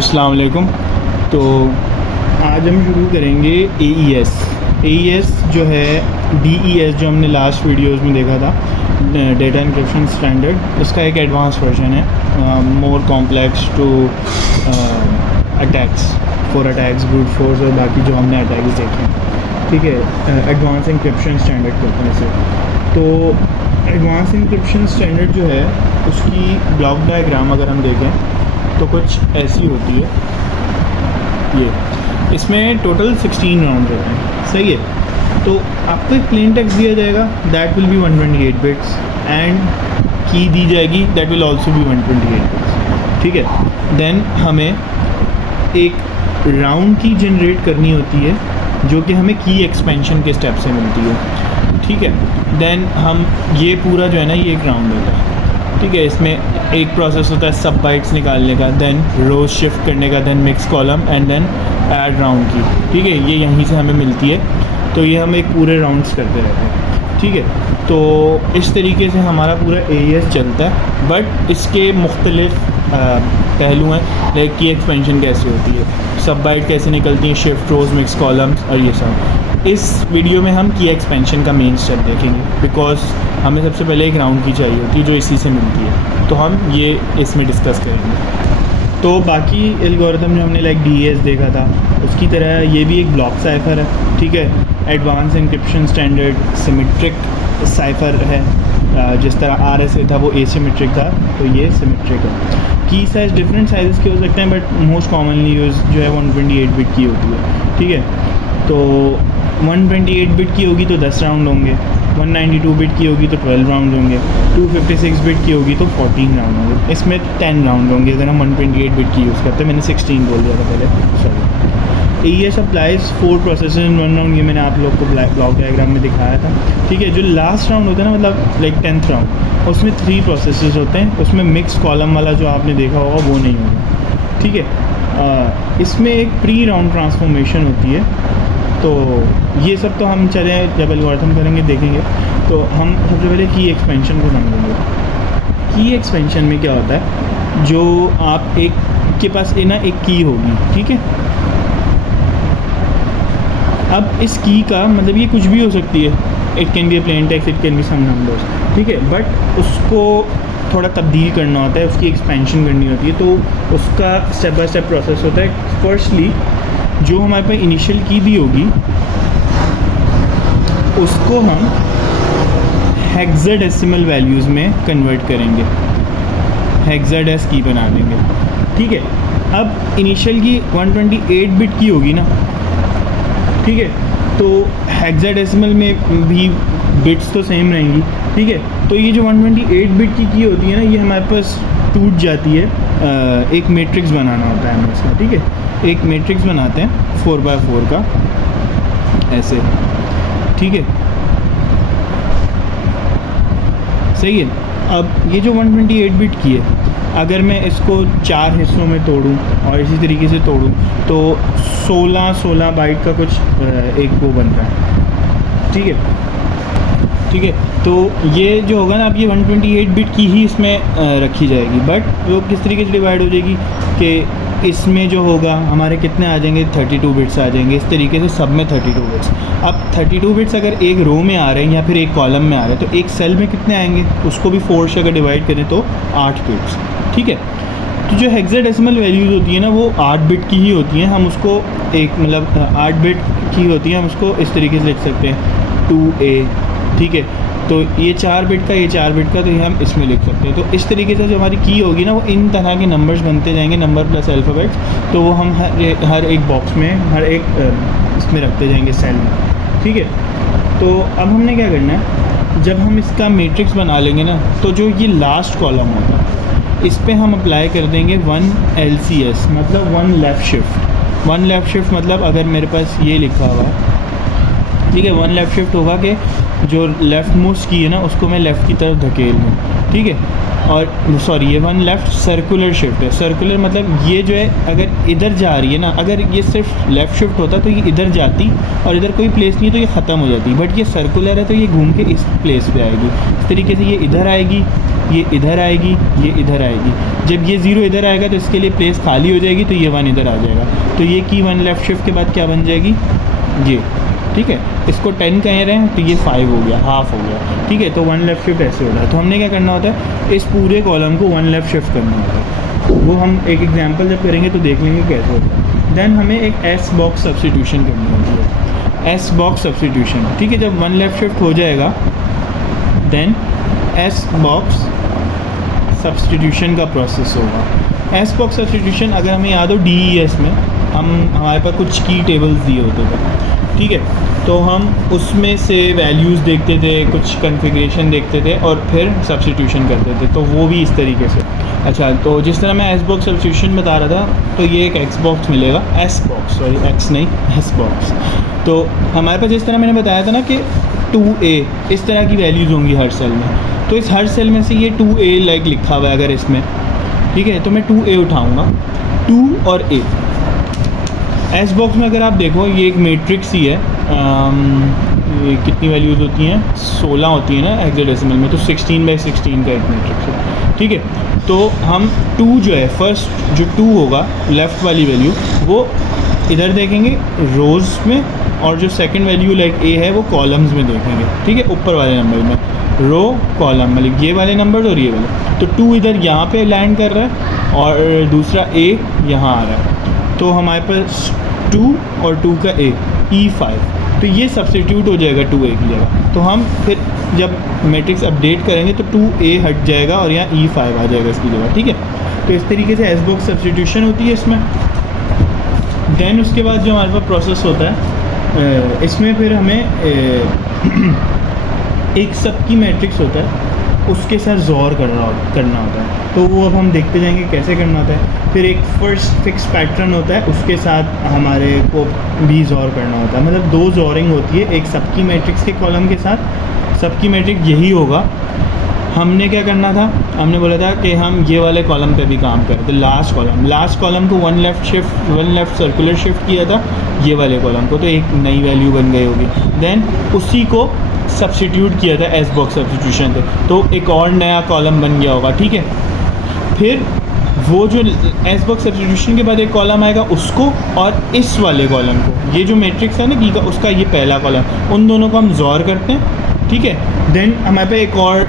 अस्सलाम वालेकुम। तो आज हम शुरू करेंगे AES जो है DES जो हमने लास्ट वीडियोस में देखा था, डेटा इंक्रिप्शन स्टैंडर्ड। इसका एक एडवांस वर्जन है, more complex to for attacks, brute force और बाकी जो हमने अटैक्स देखे हैं। ठीक है, एडवांस इंक्रिप्शन स्टैंडर्ड कहते हैं इसे। तो एडवांस इंक्रिप्शन स्टैंडर्ड जो है उसकी ब्लॉक डायग्राम अगर हम देखें तो कुछ ऐसी होती है। ये इसमें टोटल 16 राउंड रहते हैं, सही है। तो आपको एक प्लेन टेक्स्ट दिया जाएगा, that will be 128 bits, and की दी जाएगी, that will also be 128 bits. ठीक है, देन हमें एक राउंड की जनरेट करनी होती है जो कि हमें की एक्सपेंशन के स्टेप से मिलती है। ठीक है, देन हम ये पूरा जो है ना, ये एक राउंड होता है। ठीक है, इसमें एक प्रोसेस होता है सब बाइट्स निकालने का, देन रोज शिफ्ट करने का, then mix column and then add round की। ठीक है, ये यहीं से हमें मिलती है। तो ये हम एक पूरे राउंड्स करते रहते हैं। ठीक है, तो इस तरीके से हमारा पूरा AES चलता है। बट इसके मुख्तलिफ पहलू हैं, लाइक की एक्सपेंशन कैसे होती है, सब बाइट कैसे निकलती हैं, शिफ्ट, रोज, मिक्स कॉलम्स और ये सब। इस वीडियो में हम की एक्सपेंशन का मेन स्टेप देखेंगे, बिकॉज हमें सबसे पहले एक राउंड की चाहिए होती है जो इसी से मिलती है। तो हम ये इसमें डिस्कस करेंगे। तो बाकी एल्गोरिथम जो हमने लाइक DES देखा था उसकी तरह ये भी एक ब्लॉक साइफर है। ठीक है, advance encryption standard symmetric cipher है। जिस तरह RSA था वो एसिमेट्रिक था, तो ये सिमेट्रिक है। की साइज़ डिफरेंट साइज़ के हो सकते हैं, बट मोस्ट कॉमनली यूज़ जो है 128 बिट की होती है। ठीक है, तो 128 बिट की होगी तो 10 राउंड होंगे, 192 बिट की होगी तो 12 राउंड होंगे, 256 बिट की होगी तो 14 राउंड होंगे। इसमें 10 राउंड होंगे अगर हम 128 बिट की यूज़ करते हैं। मैंने 16 बोल दिया था पहले, sorry. AES applies 4 process in 1 round, ये मैंने आप लोग को ब्लॉक डायग्राम में दिखाया था। ठीक है, जो लास्ट राउंड होता है ना, मतलब लाइक 10th राउंड, उसमें 3 प्रोसेसेस होते हैं। उसमें मिक्स कॉलम वाला जो आपने देखा होगा वो नहीं होगा। ठीक है, इसमें एक प्री राउंड ट्रांसफॉर्मेशन होती है। तो ये सब तो हम चले जब एल्गोरिथम करेंगे देखेंगे। तो हम सबसे पहले की एक्सपेंशन को समझेंगे। की एक्सपेंशन में क्या होता है, जो आप एक के पास एक की होगी। ठीक है, अब इस की का मतलब ये कुछ भी हो सकती है, it can be a plain text, it can be some numbers. ठीक है, बट उसको थोड़ा तब्दील करना होता है, उसकी एक्सपेंशन करनी होती है। तो उसका स्टेप बाय स्टेप प्रोसेस होता है। फर्स्टली जो हमारे पास इनिशियल की दी होगी उसको हम हेक्साडेसिमल वैल्यूज़ में कन्वर्ट करेंगे, हेक्साडेस की बना देंगे। ठीक है, अब इनिशियल की 128 बिट की होगी ना। ठीक है, तो हेक्साडेसिमल में भी बिट्स तो सेम रहेंगी। ठीक है, तो ये जो 128 बिट की होती है ना, ये हमारे पास टूट जाती है। एक मैट्रिक्स बनाना होता है हमें इसका। ठीक है, एक मैट्रिक्स बनाते हैं 4x4 का, ऐसे। ठीक है, सही है। अब ये जो 128 बिट की है, अगर मैं इसको 4 हिस्सों में तोड़ूं और इसी तरीके से तोड़ूं तो 16 बाइट का कुछ एक वो बनता है। ठीक है, ठीक है, तो ये जो होगा ना, अब ये 128 बिट की ही इसमें रखी जाएगी। बट वो किस तरीके से डिवाइड हो जाएगी कि इसमें जो होगा हमारे कितने आ जाएंगे, 32 बिट्स आ जाएंगे। इस तरीके से सब में 32 बिट्स। अब 32 बिट्स अगर एक रो में आ रहे हैं या फिर एक कॉलम में आ रहे हैं, तो एक सेल में कितने आएंगे, उसको भी 4 से अगर डिवाइड करें तो 8 बिट्स। ठीक है, तो जो हेक्साडेसिमल वैल्यूज़ होती है ना, वो 8 बिट की ही होती हैं। हम उसको एक मतलब 8 बिट की होती है, हम उसको इस तरीके से लिख सकते हैं 2A। ठीक है, तो ये 4 बिट का, ये 4 बिट का, तो ये हम इसमें लिख सकते हैं। तो इस तरीके से जो हमारी की होगी ना, वो इन तरह के नंबर्स बनते जाएंगे, नंबर प्लस अल्फ़ाबेट्स। तो वो हम हर एक बॉक्स में, हर एक इसमें रखते जाएंगे, सेल में। ठीक है, तो अब हमने क्या करना है, जब हम इसका मैट्रिक्स बना लेंगे ना, तो जो ये लास्ट कॉलम होगा इस पर हम अप्लाई कर देंगे 1 LCS, मतलब 1 लेफ़्ट शिफ्ट। 1 लेफ़्ट शिफ्ट मतलब अगर मेरे पास ये लिखा हुआ, ठीक है, 1 लेफ़्ट शिफ्ट होगा कि जो लेफ़्ट मोस्ट की है ना, उसको मैं लेफ़्ट की तरफ धकेल लूँ। ठीक है, और सॉरी ये वन लेफ़्ट सर्कुलर शिफ्ट है। सर्कुलर मतलब ये जो है अगर इधर जा रही है ना, अगर ये सिर्फ लेफ़्ट शिफ्ट होता तो ये इधर जाती और इधर कोई प्लेस नहीं है तो ये ख़त्म हो जाती, बट ये सर्कुलर है तो ये घूम के इस प्लेस पे आएगी। इस तरीके से ये इधर आएगी, ये इधर आएगी, ये इधर आएगी। जब ये 0 इधर आएगा तो इसके लिए प्लेस खाली हो जाएगी, तो ये 1 इधर आ जाएगा। तो ये की 1 लेफ़्ट शिफ्ट के बाद क्या बन जाएगी, ये, ठीक है। इसको 10 कह रहे हैं तो ये 5 हो गया, हाफ हो गया, ठीक है। तो 1 लेफ़्ट शिफ्ट ऐसे हो रहा है। तो हमने क्या करना होता है, इस पूरे कॉलम को 1 लेफ़्ट शिफ्ट करना होता है। वो हम एक एग्जांपल जब करेंगे तो देख लेंगे कैसे होता है। देन हमें एक एस बॉक्स सब्स्टिट्यूशन करनी होती है, एस बॉक्स सब्स्टिट्यूशन, ठीक है। जब 1 लेफ़्ट शिफ्ट हो जाएगा देन एस बॉक्स सब्स्टिट्यूशन का प्रोसेस होगा। एस बॉक्स सब्स्टिट्यूशन अगर हमें याद हो DES में हमारे पास कुछ की टेबल्स दिए होते थे, ठीक है। तो हम उसमें से वैल्यूज़ देखते थे, कुछ कॉन्फ़िगरेशन देखते थे और फिर सब्स्टिट्यूशन करते थे। तो वो भी इस तरीके से। अच्छा, तो जिस तरह मैं एस बॉक्स सब्स्टिट्यूशन बता रहा था, तो ये एक एक्स बॉक्स मिलेगा, एस बॉक्स, सॉरी एक्स नहीं, एस बॉक्स। तो हमारे पास जिस तरह मैंने बताया था ना कि 2A इस तरह की वैल्यूज़ होंगी हर सेल में। तो इस हर सेल में से ये 2A लाइक लिखा हुआ है अगर इसमें, ठीक है, तो मैं 2A उठाऊँगा, 2 और A। एस बॉक्स में अगर आप देखो ये एक मैट्रिक्स ही है, ये कितनी वैल्यूज़ होती हैं, 16 होती हैं ना हेक्साडेसिमल में, तो 16/16 का एक मैट्रिक्स है, ठीक है। तो हम 2 जो है, फर्स्ट जो 2 होगा लेफ़्ट वाली वैल्यू, वो इधर देखेंगे रोज़ में, और जो सेकंड वैल्यू लाइक A है वो कॉलम्स में देखेंगे, ठीक है, ऊपर वाले नंबर में, रो कॉलम मतलब ये वाले नंबर और ये वाले। तो 2 इधर यहाँ पे लैंड कर रहा है और दूसरा A यहाँ आ रहा है। तो हमारे पास 2 और 2 का A, E5, तो ये सब्स्टिट्यूट हो जाएगा 2A की जगह। तो हम फिर जब मैट्रिक्स अपडेट करेंगे तो 2A हट जाएगा और यहाँ E5 आ जाएगा इसकी जगह, ठीक है। तो इस तरीके से एस बॉक्स सब्स्टिट्यूशन होती है इसमें। देन उसके बाद जो हमारे पास प्रोसेस होता है, इसमें फिर हमें एक सब की मैट्रिक्स होता है, उसके साथ ज़ोर करना होता है। तो वो अब हम देखते जाएंगे कैसे करना होता है। फिर एक फर्स्ट फिक्स पैटर्न होता है, उसके साथ हमारे को भी ज़ोर करना होता है। मतलब 2 ज़ोरिंग होती है, एक सब की मैट्रिक्स के कॉलम के साथ। सब की मैट्रिक्स यही होगा। हमने क्या करना था, हमने बोला था कि हम ये वाले कॉलम पे भी काम करें। तो लास्ट कॉलम को 1 लेफ़्ट सर्कुलर शिफ्ट किया था, ये वाले कॉलम को, तो एक नई वैल्यू बन गई होगी। देन उसी को सब्स्टिट्यूट किया था एस बॉक्स सब्स्टिट्यूशन से, तो एक और नया कॉलम बन गया होगा, ठीक है। फिर वो जो एस बॉक्स सब्स्टिट्यूशन के बाद एक कॉलम आएगा, उसको और इस वाले कॉलम को, ये जो मैट्रिक्स है ना की का, उसका ये पहला कॉलम, उन दोनों को हम ज़ोर करते हैं, ठीक है। देन हमारे पे एक और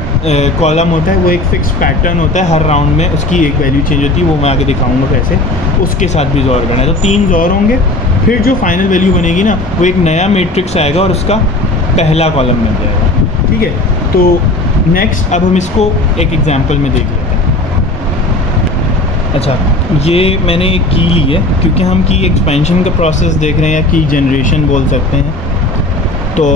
कॉलम होता है, वो एक फिक्स पैटर्न होता है, हर राउंड में उसकी एक वैल्यू चेंज होती है, वो मैं आगे दिखाऊंगा कैसे। उसके साथ भी ज़ोर करना है, तो 3 ज़ोर होंगे। फिर जो फाइनल वैल्यू बनेगी ना, वो एक नया मैट्रिक्स आएगा और उसका पहला कॉलम बन जाएगा, ठीक है। तो नेक्स्ट अब हम इसको एक एग्जांपल में देख लेते हैं। अच्छा, ये मैंने एक की ली है क्योंकि हम की एक्सपेंशन का प्रोसेस देख रहे हैं या की जनरेशन बोल सकते हैं। तो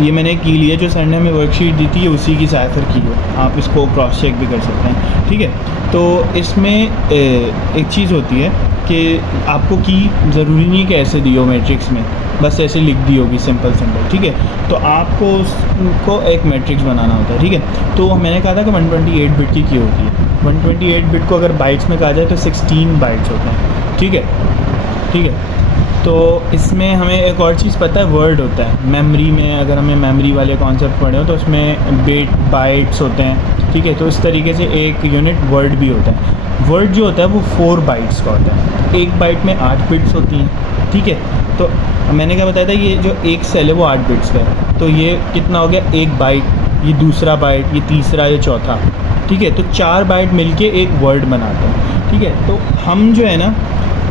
ये मैंने की ली है, जो सर ने हमें वर्कशीट दी थी, उसी की साइफर की है। आप इसको क्रॉस चेक भी कर सकते हैं, ठीक है। तो इसमें एक चीज़ होती है कि आपको की ज़रूरी नहीं है कि ऐसे दी हो मैट्रिक्स में, बस ऐसे लिख दी होगी सिंपल, ठीक है। तो आपको उसको एक मैट्रिक्स बनाना होता है, ठीक है। तो मैंने कहा था कि 128 बिट की होती है। 128 बिट को अगर बाइट्स में कहा जाए तो 16 बाइट्स होते हैं, ठीक है। तो इसमें हमें एक और चीज़ पता है, वर्ड होता है मेमोरी में। अगर हमें मेमोरी वाले कॉन्सेप्ट पढ़े हो तो उसमें बाइट्स होते हैं, ठीक है। तो इस तरीके से एक यूनिट वर्ड भी होता है। वर्ड जो होता है वो 4 बाइट्स का होता है। एक बाइट में 8 बिट्स होती हैं, ठीक है। तो मैंने क्या बताया था, ये जो एक सेल है वो 8 बिट्स का है। तो ये कितना हो गया, एक बाइट, ये दूसरा बाइट, ये तीसरा, ये चौथा, ठीक है। तो 4 बाइट मिलके एक वर्ड बनाते हैं, ठीक है। तो हम जो है ना,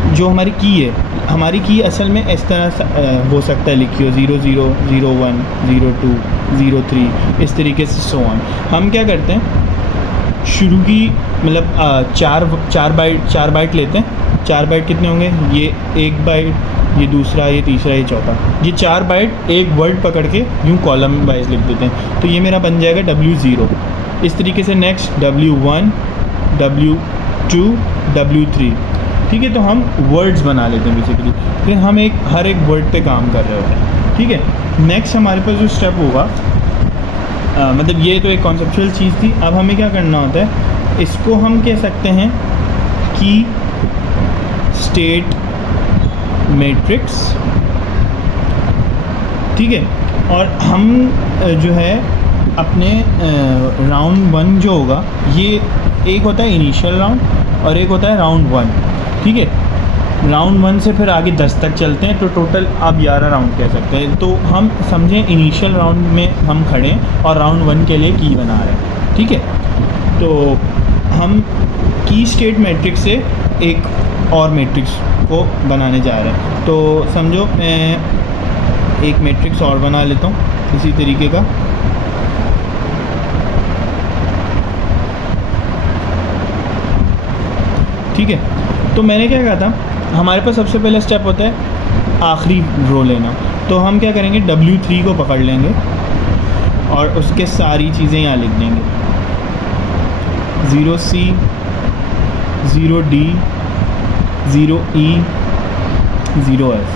जो हमारी की है, हमारी की असल में इस तरह हो सकता है लिखी हो, 00, 01, 02, 03, इस तरीके से सो ऑन। हम क्या करते हैं, शुरू की मतलब 4 बाइट लेते हैं। 4 बाइट कितने होंगे, ये एक बाइट, ये दूसरा, ये तीसरा, ये चौथा, ये 4 बाइट एक वर्ड पकड़ के यूँ कॉलम वाइज लिख देते हैं। तो ये मेरा बन जाएगा W0। इस तरीके से नेक्स्ट W1, W2, W3, ठीक है। तो हम वर्ड्स बना लेते हैं बेसिकली। फिर हम हर एक वर्ड पे काम कर रहे होते हैं, ठीक है। नेक्स्ट हमारे पास जो स्टेप होगा, मतलब ये तो एक कॉन्सेप्चुअल चीज़ थी। अब हमें क्या करना होता है, इसको हम कह सकते हैं की स्टेट मैट्रिक्स, ठीक है। और हम जो है अपने राउंड 1 जो होगा, ये एक होता है इनिशियल राउंड और एक होता है राउंड 1, ठीक है। राउंड 1 से फिर आगे 10 तक चलते हैं, तो टोटल आप 11 राउंड कह सकते हैं। तो हम समझें इनिशियल राउंड में हम खड़े हैं और राउंड 1 के लिए की बना रहे हैं, ठीक है। तो हम की स्टेट मैट्रिक्स से एक और मैट्रिक्स को बनाने जा रहे हैं। तो समझो मैं एक मैट्रिक्स और बना लेता हूँ इसी तरीके का। ठीक है, तो मैंने क्या कहा था, हमारे पास सबसे पहला स्टेप होता है आखिरी रो लेना। तो हम क्या करेंगे, W3 को पकड़ लेंगे और उसके सारी चीज़ें यहाँ लिख देंगे, 0C 0D 0E 0F।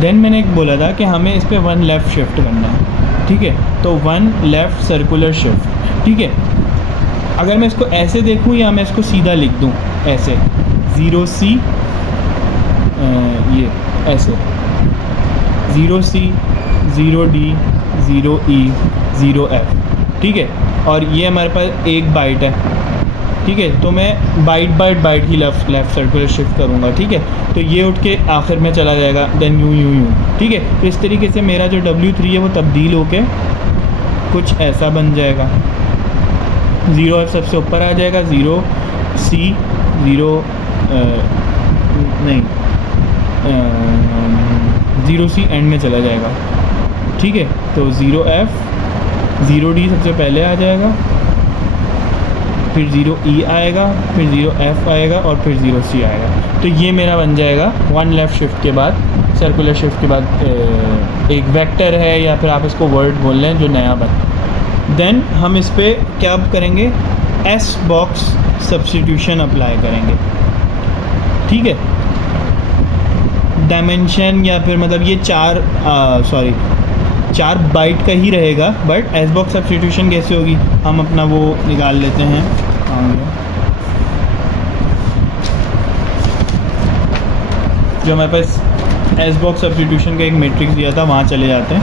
Then मैंने एक बोला था कि हमें इस पर 1 लेफ़्ट शिफ्ट करना है, ठीक है। तो 1 लेफ़्ट सर्कुलर शिफ्ट, ठीक है। अगर मैं इसको ऐसे देखूँ या मैं इसको सीधा लिख दूँ ऐसे, 0C ये ऐसे 0C 0D 0E 0F, ठीक है। और ये हमारे पास एक बाइट है, ठीक है। तो मैं बाइट ही लेफ़्ट सर्कुलर शिफ्ट करूँगा, ठीक है। तो ये उठ के आखिर में चला जाएगा, देन यूँ, ठीक है। तो इस तरीके से मेरा जो W3 है वो तब्दील होके कुछ ऐसा बन जाएगा। 0F सबसे ऊपर आ जाएगा, 0C 0C एंड में चला जाएगा, ठीक है। तो 0F 0D सबसे पहले आ जाएगा, फिर 0E आएगा, फिर 0F आएगा और फिर 0C आएगा। तो ये मेरा बन जाएगा 1 लेफ़्ट शिफ्ट के बाद, सर्कुलर शिफ्ट के बाद एक वेक्टर है, या फिर आप इसको वर्ड बोल लें जो नया बन। देन हम इस पर क्या करेंगे, S बॉक्स सब्स्टिट्यूशन अप्लाई करेंगे, ठीक है। डायमेंशन या फिर मतलब ये 4 बाइट का ही रहेगा, बट एस बॉक्स सब्स्टिट्यूशन कैसे होगी, हम अपना वो निकाल लेते हैं। जो हमारे पास एस बॉक्स सब्स्टिट्यूशन का एक मैट्रिक्स दिया था, वहाँ चले जाते हैं।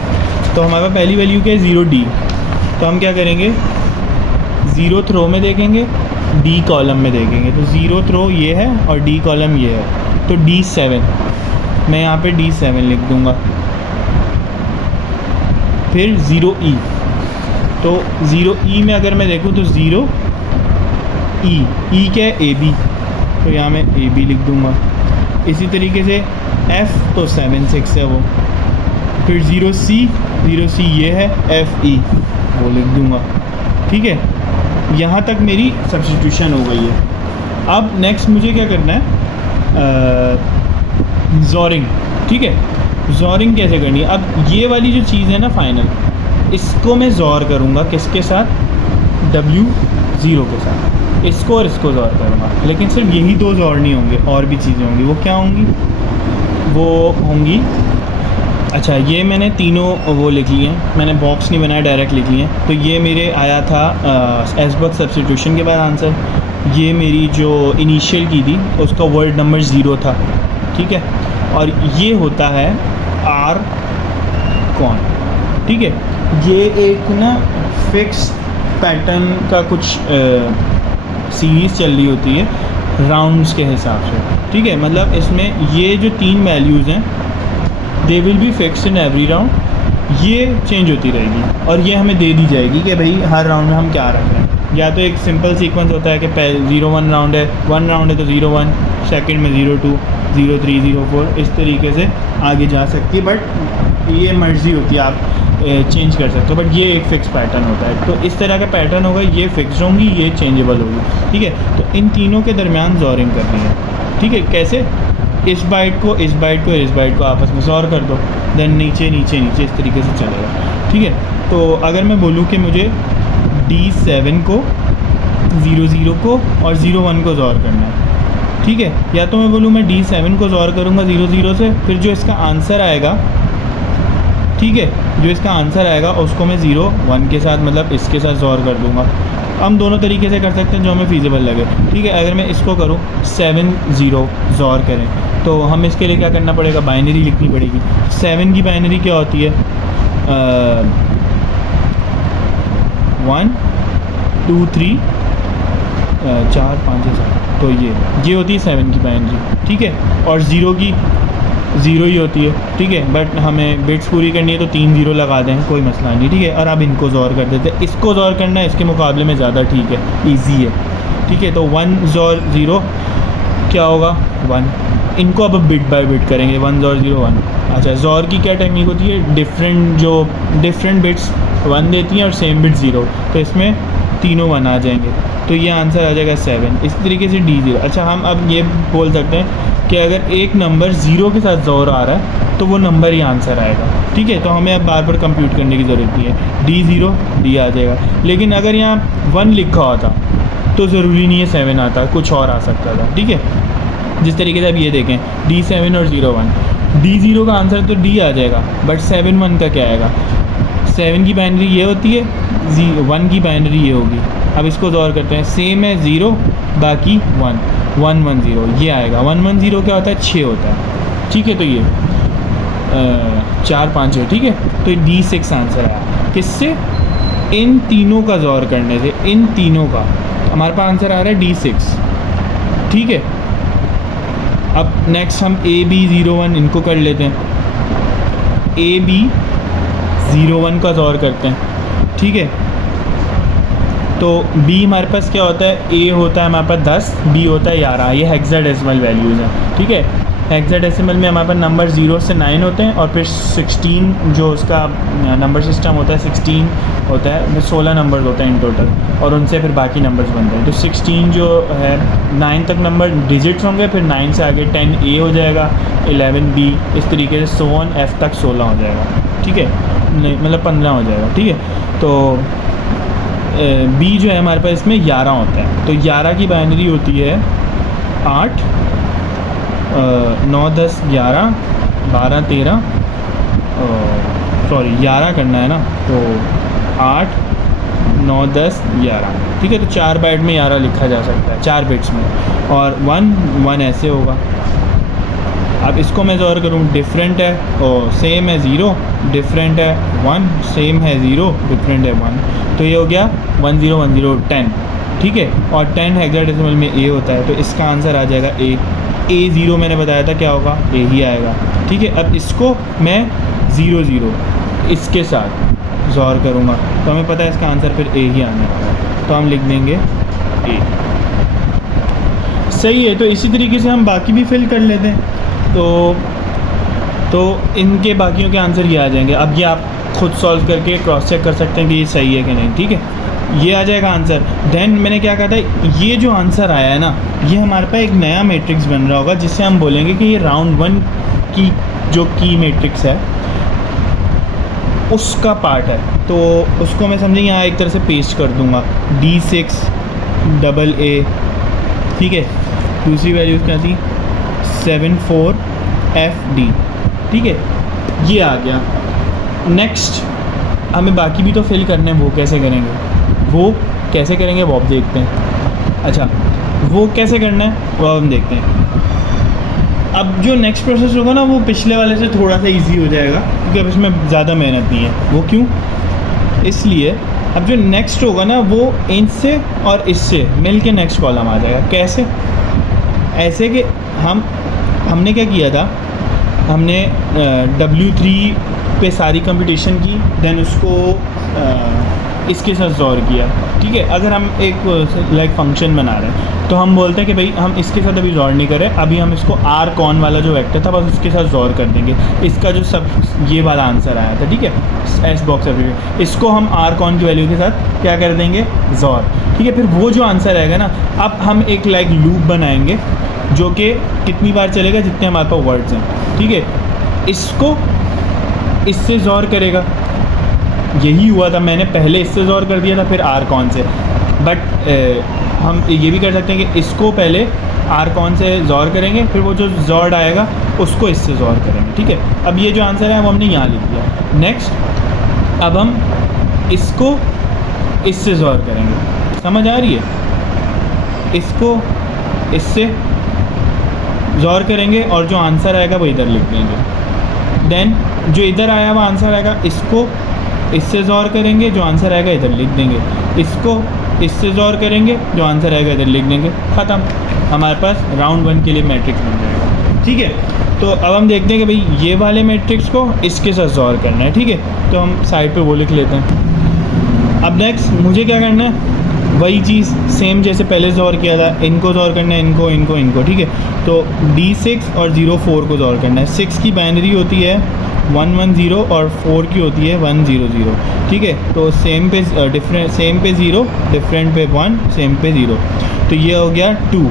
तो हमारे पास पहली वैल्यू क्या है, 0D। तो हम क्या करेंगे, 0th रो में देखेंगे, D कॉलम में देखेंगे। तो 0th रो ये है और D कॉलम ये है, तो D7 मैं यहाँ पे D7 लिख दूँगा। फिर 0E, तो 0E में अगर मैं देखूँ तो 0E, E क्या है, AB, तो यहाँ मैं AB लिख दूँगा। इसी तरीके से F तो 7 6 है वो, फिर 0C ये है, FE वो लिख दूँगा, ठीक है। यहाँ तक मेरी सब्स्टिट्यूशन हो गई है। अब नेक्स्ट मुझे क्या करना है, ज़ोरिंग, ठीक है। ज़ोरिंग कैसे करनी है, अब ये वाली जो चीज़ है ना फाइनल, इसको मैं ज़ोर करूँगा किसके साथ, W0 के साथ, इसको और इसको ज़ोर करूँगा। लेकिन सिर्फ यही 2 ज़ोर नहीं होंगे, और भी चीज़ें होंगी। वो क्या होंगी, वो होंगी, अच्छा ये मैंने तीनों वो लिख लिए हैं, मैंने बॉक्स नहीं बनाया, डायरेक्ट लिख लिए हैं। तो ये मेरे आया था एस बॉक्स सब्स्टिट्यूशन के बाद आंसर। ये मेरी जो इनिशियल की थी उसका वर्ड नंबर 0 था, ठीक है। और ये होता है R कौन, ठीक है। ये एक ना फिक्स पैटर्न का कुछ सीरीज़ चल रही होती है राउंड्स के हिसाब से, ठीक है। मतलब इसमें ये जो 3 वैल्यूज़ हैं, they will be fix in every round, ये चेंज होती रहेगी और ये हमें दे दी जाएगी कि भाई हर राउंड में हम क्या रख रहे हैं। या तो एक सिंपल सीक्वेंस होता है कि 0-1 राउंड है, 1 राउंड है तो 0-1, सेकंड में 0-2 0-3 0-4, इस तरीके से आगे जा सकती है। बट ये मर्ज़ी होती है, आप चेंज कर सकते हो, बट ये एक फ़िक्स पैटर्न होता है। तो इस तरह का पैटर्न होगा, ये फिक्स होंगी, ये चेंजेबल होगी, ठीक है। तो इन तीनों के दरमियान ज़ोरिंग करनी है, ठीक है। कैसे, इस बाइट को इस बाइट को इस बाइट को आपस में ज़ोर कर दो, देन नीचे नीचे नीचे इस तरीके से चलेगा, ठीक है। तो अगर मैं बोलूँ कि मुझे D7 को 0-0 को और 0-1 को ज़ोर करना है, ठीक है। या तो मैं बोलूँ मैं D7 को ज़ोर करूँगा 0-0 से, फिर जो इसका आंसर आएगा ठीक है। जो इसका आंसर आएगा उसको मैं 0 1 के साथ मतलब इसके साथ ज़ोर कर दूंगा। हम दोनों तरीके से कर सकते हैं जो हमें फीजिबल लगे, ठीक है। अगर मैं इसको करूँ 7 0 ज़ोर करें तो हम इसके लिए क्या करना पड़ेगा, बाइनरी लिखनी पड़ेगी। 7 की बाइनरी क्या होती है, 1 2 3 4 5 6 7, तो ये होती है 7 की बाइनरी, ठीक है। और 0 की 0 ही होती है, ठीक है। बट हमें बिट्स पूरी करनी है तो 3 0 लगा दें, कोई मसला नहीं, ठीक है। और अब इनको ज़ोर कर देते हैं, इसको ज़ोर करना है इसके मुकाबले में ज़्यादा ठीक है, इजी है, ठीक है। तो 1 ज़ोर 0 क्या होगा 1। इनको अब बिट बाय बिट करेंगे, 1 ज़ोर 0 1। अच्छा, ज़ोर की क्या टेक्निक होती है, डिफरेंट बिट्स 1 देती हैं और सेम बिट 0, तो इसमें तीनों 1 आ जाएंगे, तो ये आंसर आ जाएगा 7। इस तरीके से D0। अच्छा, हम अब ये बोल सकते हैं कि अगर एक नंबर 0 के साथ ज़ोर आ रहा है तो वो नंबर ही आंसर आएगा, ठीक है। तो हमें अब बार बार कंप्यूट करने की ज़रूरत नहीं है, D0 D आ जाएगा। लेकिन अगर यहाँ 1 लिखा होता तो ज़रूरी नहीं है 7 आता, कुछ और आ सकता था, ठीक है। जिस तरीके से अब ये देखें D7 और 0 1, D0 का आंसर तो D आ जाएगा, बट 7 1 का क्या आएगा। 7 की बाइनरी ये होती है, 1 की बाइनरी ये होगी। अब इसको ज़ोर करते हैं, सेम है 0 बाकी 1 1 1 0, ये आएगा। 1 1 0 क्या होता है, 6 होता है, ठीक है। तो ये 4 5 है, ठीक है। तो D6 आंसर आया, किससे, इन तीनों का ज़ोर करने से, इन तीनों का हमारे पास आंसर आ रहा है D6, ठीक है। अब नेक्स्ट हम AB 0 1 इनको कर लेते हैं, AB 0 1 का ज़ोर करते हैं, ठीक है। तो B हमारे पास क्या होता है, A होता है हमारे पास 10, B होता है 11, ये हेक्साडेसिमल वैल्यूज़ हैं, ठीक है। हेक्साडेसिमल में हमारे पास नंबर 0 से 9 होते हैं और फिर 16 जो उसका नंबर सिस्टम होता है 16 होता है, 16 नंबर्स होते हैं इन टोटल, और उनसे फिर बाकी नंबर्स बनते हैं। तो 16 जो है 9 तक नंबर डिजिट्स होंगे, फिर 9 से आगे 10 A हो जाएगा, 11 B, इस तरीके से so on F तक 16 हो जाएगा, ठीक है, मतलब 15 हो जाएगा, ठीक है। तो B जो है हमारे पास इसमें 11 होता है, तो 11 की बाइनरी होती है 8 9 10 11 12 13, सॉरी 11 करना है ना, तो 8 9 10 11, ठीक है। तो 4 बाइट में 11 लिखा जा सकता है, 4 बिट्स में, और 1 1 ऐसे होगा। अब इसको मैं ज़ोर करूँ, डिफरेंट है और सेम है 0, डिफरेंट है 1, सेम है 0, डिफरेंट है 1, तो ये हो गया 1 0 1 0 10, ठीक है। और 10 हेक्साडेसिमल में A होता है, तो इसका आंसर आ जाएगा A 0 मैंने बताया था क्या होगा, A ही आएगा, ठीक है। अब इसको मैं 0 0 इसके साथ ज़ोर करूँगा तो हमें पता है इसका आंसर फिर A ही आने वाला है, तो हम लिख देंगे A, सही है। तो इसी तरीके से हम बाकी भी फिल कर लेते हैं, तो इनके बाकियों के आंसर ये आ जाएंगे। अब ये आप खुद सॉल्व करके क्रॉस चेक कर सकते हैं कि ये सही है कि नहीं, ठीक है। ये आ जाएगा आंसर। देन मैंने क्या कहा था, ये जो आंसर आया है ना, ये हमारे पास एक नया मैट्रिक्स बन रहा होगा जिससे हम बोलेंगे कि ये राउंड 1 की जो की मैट्रिक्स है उसका पार्ट है। तो उसको मैं समझे यहाँ एक तरह से पेस्ट कर दूँगा, D6 AA, ठीक है। दूसरी वैल्यूज़ क्या थी, 7 4 FD, ठीक है, ये आ गया। नेक्स्ट हमें बाकी भी तो फिल करने हैं, वो कैसे करेंगे वो अब देखते हैं। अच्छा, वो कैसे करना है वो हम देखते हैं। अब जो नेक्स्ट प्रोसेस होगा ना वो पिछले वाले से थोड़ा सा इजी हो जाएगा, क्योंकि अब इसमें ज़्यादा मेहनत नहीं है। वो क्यों, इसलिए अब जो नेक्स्ट होगा ना वो इनसे और इससे मिल के नेक्स्ट कॉलम आ जाएगा। कैसे, ऐसे कि हमने क्या किया था, हमने W3 पे सारी कंपटीशन की, देन उसको इसके साथ ज़ोर किया, ठीक है। अगर हम एक लाइक फंक्शन बना रहे हैं तो हम बोलते हैं कि भाई हम इसके साथ अभी ज़ोर नहीं करें, अभी हम इसको R कॉन वाला जो वेक्टर था बस उसके साथ ज़ोर कर देंगे। इसका जो सब ये वाला आंसर आया था, ठीक है, S बॉक्स अभी इसको हम R कॉन की वैल्यू के साथ क्या कर देंगे, ज़ोर, ठीक है। फिर वो जो आंसर आएगा ना, अब हम एक लाइक लूप बनाएंगे जो कि कितनी बार चलेगा, जितने हमारे पास वर्ड्स हैं, ठीक है। इसको इससे ज़ोर करेगा, यही हुआ था, मैंने पहले इससे ज़ोर कर दिया था फिर R कॉन से। बट हम ये भी कर सकते हैं कि इसको पहले आर कौन से जॉर करेंगे, फिर वो जो जॉर्ड आएगा उसको इससे जॉर करेंगे, ठीक है। अब ये जो आंसर है वो हमने यहाँ लिख दिया। नेक्स्ट अब हम इसको इससे जॉर करेंगे, समझ आ रही है, इसको इससे जॉर करेंगे और जो आंसर आएगा वो इधर लिख देंगे। देन जो इधर आया हुआ आंसर आएगा इसको इससे जॉर करेंगे, जो आंसर आएगा इधर लिख देंगे, इसको इससे जॉर करेंगे, जो आंसर आएगा इधर लिख देंगे, ख़त्म। हमारे पास राउंड 1 के लिए मैट्रिक्स बन जाएगा, ठीक है। तो अब हम देखते हैं कि भाई ये वाले मैट्रिक्स को इसके साथ जॉर करना है, ठीक है। तो हम साइड पे वो लिख लेते हैं। अब नेक्स्ट मुझे क्या करना है, वही चीज़ सेम जैसे पहले जॉर किया था, इनको जॉर करना है, इनको इनको इनको, ठीक है। तो D6 और 0-4 को जॉर करना है। 6 की बाइनरी होती है 1-1-0 और 4 की होती है 1-0-0, ठीक है। तो सेम पे डिफरेंट, सेम पे 0, डिफरेंट पे 1, सेम पे 0। तो ये हो गया 2,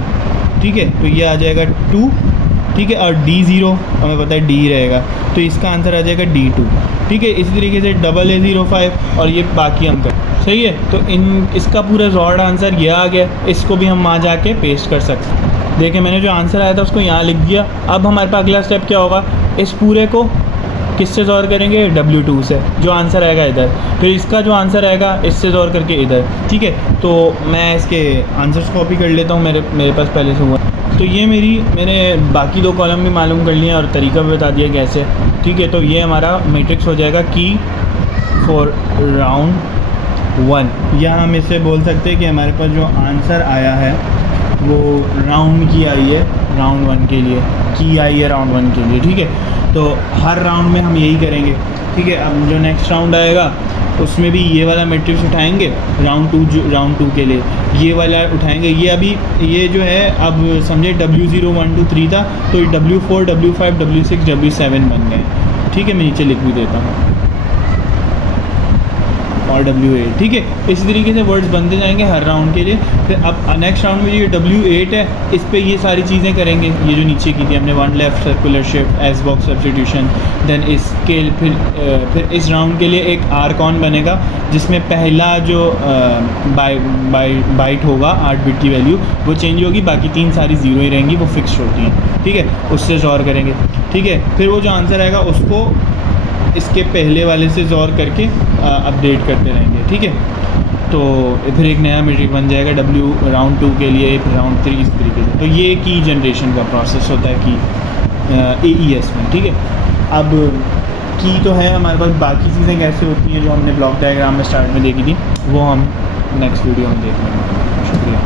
ठीक है। तो ये आ जाएगा 2, ठीक है। और D0 हमें पता है D रहेगा, तो इसका आंसर आ जाएगा D2, ठीक है। इसी तरीके से AA05 और ये बाकी हम कर, सही है। तो इसका पूरा जॉर्ड आंसर ये आ गया, इसको भी हम वहाँ जाके पेस्ट कर सकते हैं। देखिए मैंने जो आंसर आया था उसको यहाँ लिख दिया। अब हमारे पास अगला स्टेप क्या होगा, इस पूरे को किससे जॉर करेंगे, W2 से, जो आंसर आएगा इधर, फिर इसका जो आंसर आएगा इससे जॉर करके इधर, ठीक है। तो मैं इसके आंसर्स कॉपी कर लेता हूँ, मेरे पास पहले से हुआ। तो ये मैंने बाकी 2 कॉलम भी मालूम कर लिए और तरीका भी बता दिया कैसे, ठीक है। तो ये हमारा मैट्रिक्स हो जाएगा की फॉर राउंड 1, या हम इसे बोल सकते हैं कि हमारे पास जो आंसर आया है वो राउंड की आई है, राउंड 1 के लिए की आई है, राउंड 1 के लिए, ठीक है। तो हर राउंड में हम यही करेंगे, ठीक है। अब जो नेक्स्ट राउंड आएगा उसमें भी ये वाला मैट्रिक्स उठाएंगे, राउंड 2 के लिए ये वाला उठाएंगे। ये अभी ये जो है अब समझे W0 1 2 3 था, तो ये W4 W5 W6 W7 बन गए, ठीक है। मैं नीचे लिख भी देता हूँ, और W8, ठीक है। इसी तरीके से वर्ड्स बनते जाएंगे हर राउंड के लिए। फिर अब नेक्स्ट राउंड में ये W8 है, इस पे ये सारी चीज़ें करेंगे, ये जो नीचे की थी हमने, 1 left circular shift, S box substitution. Then इसके फिर इस राउंड के लिए एक आर्कॉन बनेगा जिसमें पहला जो बाइट होगा 8 बिट की वैल्यू वो चेंज होगी, बाकी 3 सारी ज़ीरो ही रहेंगी, वो फिक्स्ड होती हैं, ठीक है। उससे जॉर करेंगे, ठीक है। फिर वो जो आंसर आएगा उसको इसके पहले वाले से जॉर करके अपडेट करते रहेंगे, ठीक है। तो फिर एक नया मैट्रिक्स बन जाएगा W राउंड 2 के लिए, फिर राउंड 3, इस तरीके से। तो ये की जनरेशन का प्रोसेस होता है कि AES में, ठीक है। अब की तो है हमारे पास, बाकी चीज़ें कैसे होती हैं जो हमने ब्लॉक डायग्राम में स्टार्ट में देखी थी वो हम नेक्स्ट वीडियो में देख लेंगे। शुक्रिया।